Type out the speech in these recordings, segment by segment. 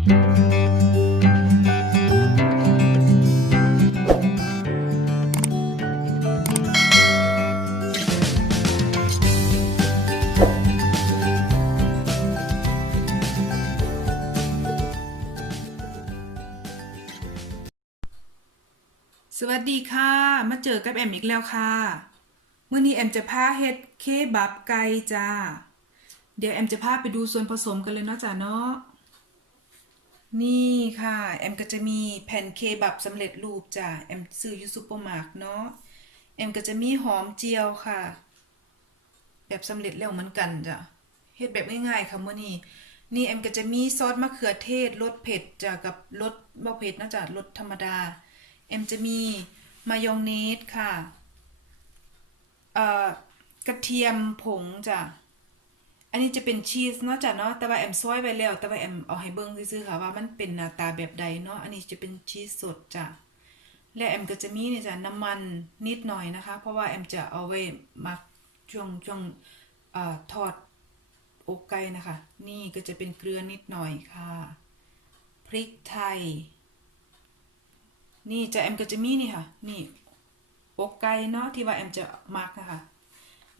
สวัสดีค่ะ มาเจอกับแอมอีกแล้วค่ะ มื้อนี้แอมจะพาเฮ็ดเคบับไก่จ้า เดี๋ยวแอมจะพาไปดูส่วนผสมกันเลยเนาะจ้าเนาะ นี่ค่ะ แอมก็จะมีแผ่นเคบับสำเร็จรูปจ้าแอมซื้ออยู่ซุปเปอร์มาร์ทเนาะแอมก็จะมีหอมเจียวค่ะ แบบสำเร็จแล้วเหมือนกันจ้ะเฮ็ดแบบง่ายๆค่ะมื้อนี้นี่แอมก็จะมีซอสมะเขือเทศรสเผ็ดจ้ะกับรสบ่เผ็ดนะจ้ะรสธรรมดาแอมจะมีมายองเนสค่ะเอ่อกระเทียมผงจ้ะ อันนี้จะเป็นชีสเนาะจ้ะเนาะแต่ว่าแอมซอยไว้แล้ว แต่ว่าแอมเอาให้เบิ่งซื่อๆค่ะว่ามันเป็นหน้าตาแบบใดเนาะอันนี้จะเป็นชีสสดจ้ะและแอมก็จะมีเนี่ยจ้ะน้ำมันนิดหน่อยนะคะ เพราะว่าแอมจะเอาไว้หมักช่วงช่วงเอ่อทอดอกไก่นะคะ นี่ก็จะเป็นเกลือนิดหน่อยค่ะ พริกไทย นี่จะแอมก็จะมีนี่ค่ะ นี่อกไก่เนาะที่ว่าแอมจะมักนะคะ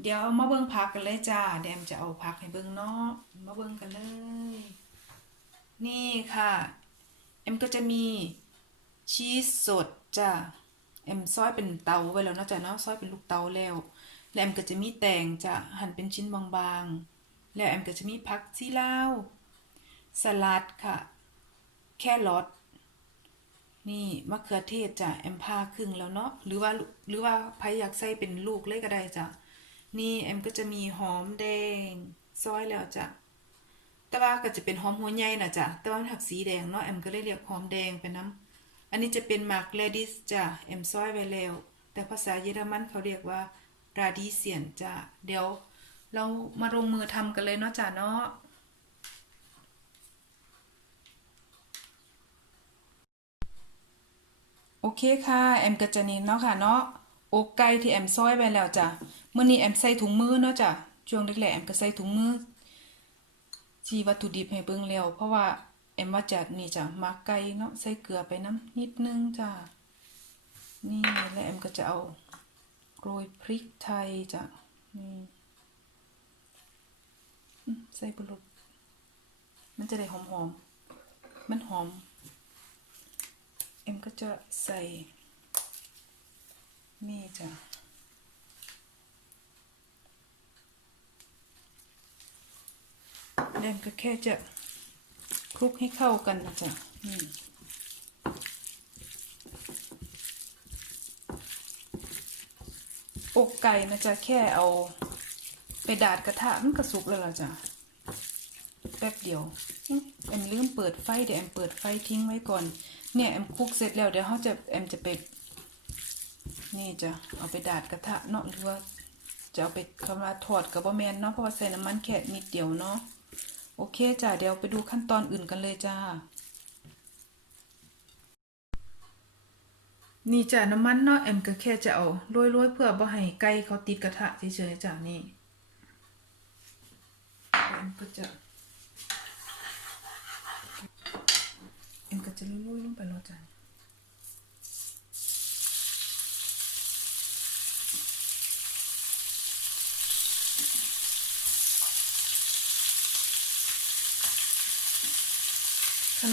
เดี๋ยวมาเบิ่งผักกันเลยจ้าเดี๋ยวแอมจะเอาผักให้เบิ่งเนาะ มาเบิ่งกันเลย นี่ค่ะแอมก็จะมีชีสสดจ้าแอมซอยเป็นเตาไว้แล้วเนาะจ้ะเนาะซอยเป็นลูกเตาแล้ว แล้วแอมก็จะมีแตงจ้ะหั่นเป็นชิ้นบางๆ แล้วแอมก็จะมีผักชีลาวสลัดค่ะ แครอทนี่มะเขือเทศจ้ะแอมพาครึ่งแล้วเนาะหรือว่าหรือว่าใครอยากใส่เป็นลูกเลยก็ได้จ้ะ นี่แอมก็จะมีหอมแดงซอยแล้วจ้ะแต่ว่าก็จะเป็นหอมหัวใหญ่น่ะจ้ะแต่ว่ามันหักสีแดงเนาะแอมก็เลยเรียกหอมแดงไปน้ำอันนี้จะเป็นหมากเลดิสจ้ะแอมซอยไว้แล้ว แต่ภาษาเยอรมันเขาเรียกว่าราดิเซียนจ้ะเดี๋ยวเรามาลงมือทำกันเลยเนาะจ้ะเนาะโอเคค่ะ แอมก็จะนี่เนาะค่ะเนาะอกไก่ที่แอมซอยไว้แล้วจ้ะ มื้อนี้แอมใส่ถุงมือเนาะจ้ะช่วงแรกๆแอมก็ใส่ถุงมือชีวัตถุดิบให้เบิ่งแล้วเพราะว่าแอมว่าจะนี่จ้ะมักไก่เนาะใส่เกลือไปน้ำนิดนึงจ้ะนี่แล้วแอมก็จะเอาโรยพริกไทยจ้ะนี่ใส่บุรุษมันจะได้หอมๆมันหอมเอ็มก็จะใส่นี่จ้ะ แล้วเอ็มก็แค่จะคลุกให้เข้ากันนะจ๊ะนี่อกไก่นะจ๊ะแค่เอาไปดาดกระทะมันก็สุกแล้วล่ะจ้ะแป๊บเดียวอื้อแอมลืมเปิดไฟเดี๋ยวแอมเปิดไฟทิ้งไว้ก่อน เนี่ยแอมคลุกเสร็จแล้วเดี๋ยวเขาจะแอมจะไปนี่จะเอาไปดาดกระทะเนาะหรือว่าจะเอาไปคำว่าทอดกับบ่แมนเนาะเพราะว่าใส่น้ำมันแค่นิดเดียวเนาะ โอเคจ้ะเดี๋ยวไปดูขั้นตอนอื่นกันเลยจ้า นี่จ้ะน้ำมันเนาะแอมก็แค่จะเอาโรยๆเพื่อบ่ให้ไก่เขาติดกระทะเฉยๆจ้ะนี่แอมก็จะเอ็มก็จะลุยๆลงไปแล้วจ้ะ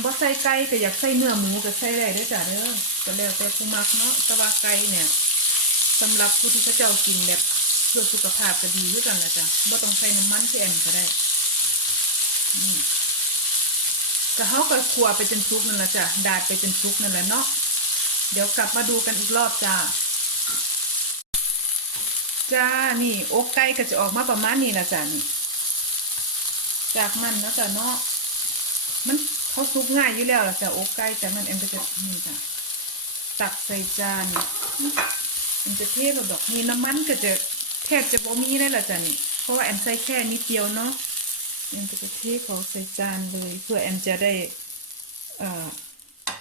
บ่ใส่ไก่ก็อยากใส่เนื้อหมูก็ใส่ได้ด้อจ้ะเด้อก็แล้วแต่ผู้มักเนาะแต่ว่าไก่เนี่ยสำหรับผู้ที่เขาเจ้ากินแบบเพื่อสุขภาพก็ดีคือกันละจ้ะบ่ต้องใส่น้ำมันแอมก็ได้นี่ก็เขาก็ครัวไปจนสุกนั่นแหละจ้ะดาดไปจนสุกนั่นแหละเนาะเดี๋ยวกลับมาดูกันอีกรอบจ้าจ้านี่อกไก่ก็จะออกมาประมาณนี้นะจ้ะนี่จากมันแล้วจ้ะเนาะมัน เขาซุกง่ายอยู่แล้วล่ะจะอกไก่แต่มันเอ็มก็จะนี่จ้ะตักใส่จานมันจะเทเราดอกนี่น้ำมันก็จะแทบจะบ่มีเลยล่ะจ้ะนี่เพราะว่าแอมใส่แค่นิดเดียวเนาะแอมก็จะเทเขาใส่จานเลย เพื่อแอมจะได้เอ่อ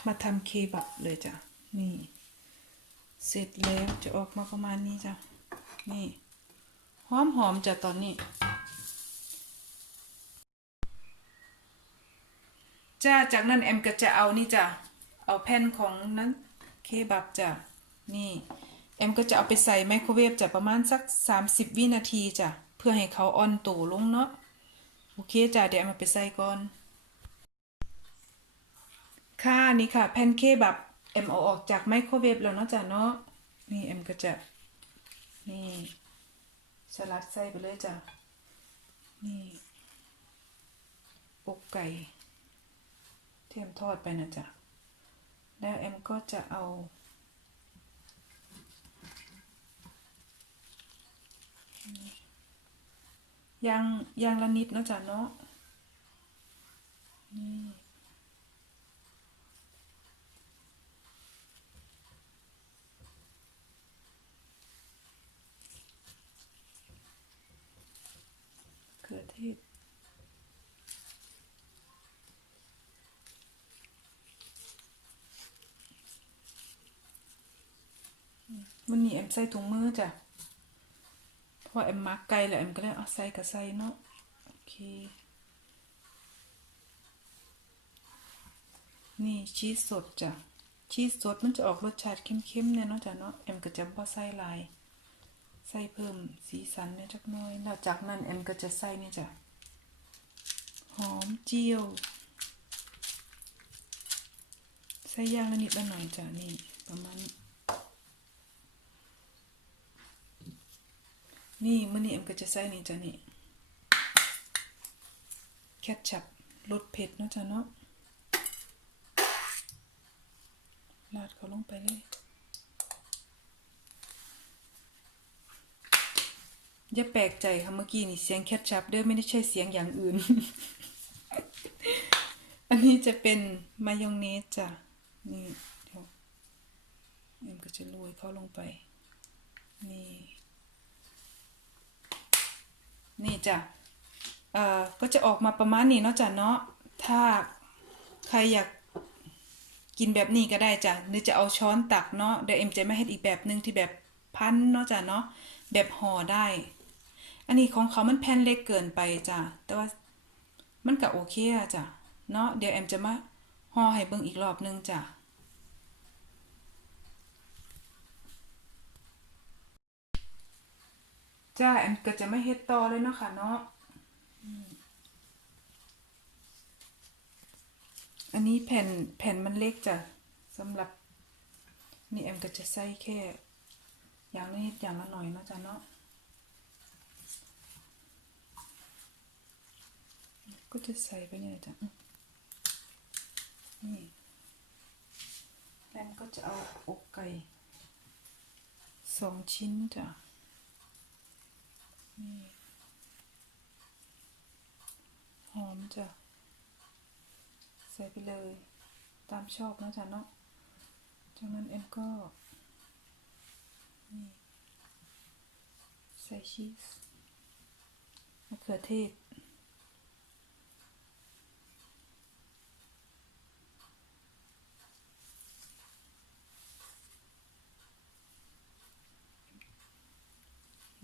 มาทำเคบับเลยจ้ะนี่ เสร็จแล้วจะออกมาประมาณนี้จ้ะนี่หอมหอมจ้ะตอนนี้ จ้าจากนั้นแอมก็จะเอานี่จ้ะเอาแผ่นของนั้นเคบับจ้ะนี่แอมก็จะเอาไปใส่ไมโครเวฟจ้ะประมาณสัก 30 วินาทีจ้ะเพื่อให้เขาอ่อนตัวลงเนาะโอเคจ้ะเดี๋ยวแอมเอาไปใส่ก่อนค่ะนี่ค่ะแพนเค้กแบบเอ็มเอาออกจากไมโครเวฟแล้วเนาะจ้ะเนาะนี่เอ็มก็จะนี่สลัดใส่ไปเลยจ้ะนี่อกไก่ ทียมทอดไปนะจ๊ะ แล้วเอ็มก็จะเอา ยางยางละนิดนะจ้ะเนาะนี่เขือเทศวันนี้แอ มใส่ถุงมือจ้ะเพราะแอมมักไก่แล้วแอมก็เลยเอาใส่กับใส่เนาะโอเค นี่ชีสสดจ้ะชีสสดมันจะออกรสชาติเข้มๆเนี่ยเนาะจ้ะเนาะแอมก็จะบ่ใส่ลาย ใส่เพิ่มสีสันเนี่ยจักน้อยแล้วจากนั้นแอมก็จะใส่นี่จ้ะหอมเจียว ใส่ย่างละนิดละหน่อยจ้ะนี่ประมาณนี้ นี่มื้อนี้แอมก็จะใส่นี่จ้ะนี่แคทชัพรสเผ็ดเนาะจ้ะเนาะราดเขาลงไปเลยอย่าแปลกใจค่ะเมื่อกี้นี่เสียงแคทชัพเด้อไม่ได้ใช่เสียงอย่างอื่น อันนี้จะเป็นมายองเนสจ้ะนี่เดี๋ยวเอ็มก็จะโรยเข้าลงไป นี่ นี่จ้ะเอ่อก็จะออกมาประมาณนี้เนาะจ้ะเนาะถ้าใครอยากกินแบบนี้ก็ได้จ้ะหรือจะเอาช้อนตักเนาะเดี๋ยวเอ็มจะม่เฮ็ดอีกแบบหนึ่งที่แบบพันเนาะจ้ะเนาะแบบห่อได้ อันนี้ของเขามันแผ่นเล็กเกินไปจ้ะแต่ว่ามันก็โอเคอะจ้ะเนาะเดี๋ยวแอมจะมาห่อให้เบิ่งอีกรอบหนึงจ้ะ จ้าแอมก็จะไม่เฮ็ดต่อเลยเนาะค่ะเนาะอันนี้แผ่นแผ่นมันเล็กจ้ะสำหรับ นี่แอมก็จะใส่แค่ อย่างนิดอย่างละหน่อยเนาะจ้ะเนาะก็จะใส่ไปเนี่ยจ้ะนี่แล้วก็จะเอาอกไก่สองชิ้นจ้ะ นี่หอมจ้ะใส่ไปเลย ตามชอบนะจ๊ะเนาะจากนั้นเอ็มก็นี่ใส่ชีสมะเขือเทศ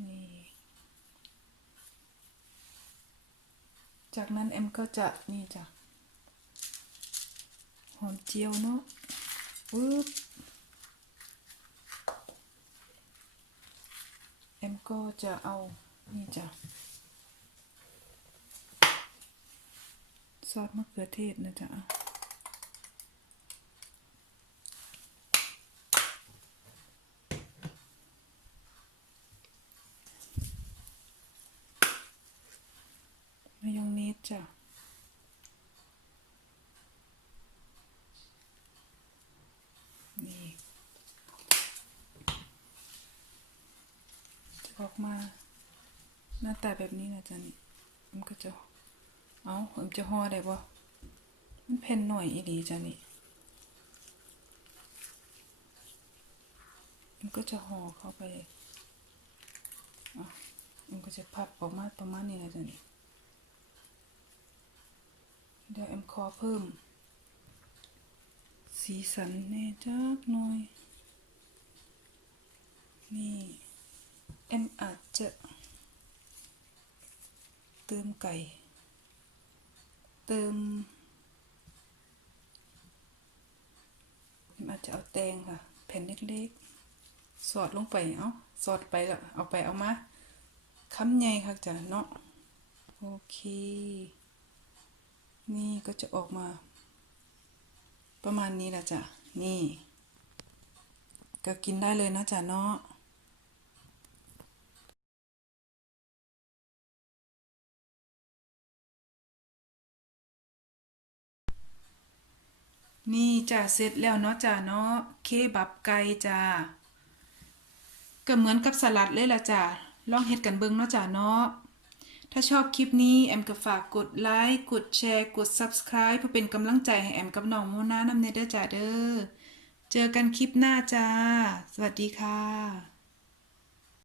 นี่ จากนั้นเอ็มก็จะนี่จ้ะหอมเจียวเนาะปึ๊บเอ็มก็จะเอานี่จ้ะซอสมะเขือเทศนะจ๊ะมายอง เนสจ้ะนี่จะออกมาหน้าตาแบบนี้นะจ๊ะนี่มันก็จะเอาผมจะห่อได้บ่มันแผ่นหน่อยอีดีจ้ะนี่มันก็จะห่อเข้าไปอะมันก็จะพับออกมาประมาณนี้นะจ๊ะนี่ เดี๋ยวเอ็มขอเพิ่ม สีสันแน่จักหน่อย นี่เอ็มอาจจะเติมไก่ เติมแอมอาจจะเอาแตงค่ะ แผ่นเล็กๆ สอดลงไป เอาสอดไปแล้วเอาไปเอามาคำใหญ่ค่ะจ้ะเนาะโอเค นี่ก็จะออกมา ประมาณนี้แหละจ้ะ นี่ ก็กินได้เลยนะจ๊ะเนาะนี่จ้ะเสร็จแล้วเนาะจ้ะเนาะเคบับไก่จ้าก็เหมือนกับสลัดเลยล่ะจ้ะลองเฮ็ดกันเบิ่งเนาะจ้ะเนาะ ถ้าชอบคลิปนี้ แอมก็ฝากกดไลค์ กดแชร์ กด Subscribe เพื่อเป็นกำลังใจให้แอมกับน้องโมนานำเนเดอร์จ่าเด้อ เจอกันคลิปหน้าจ้า สวัสดีค่ะ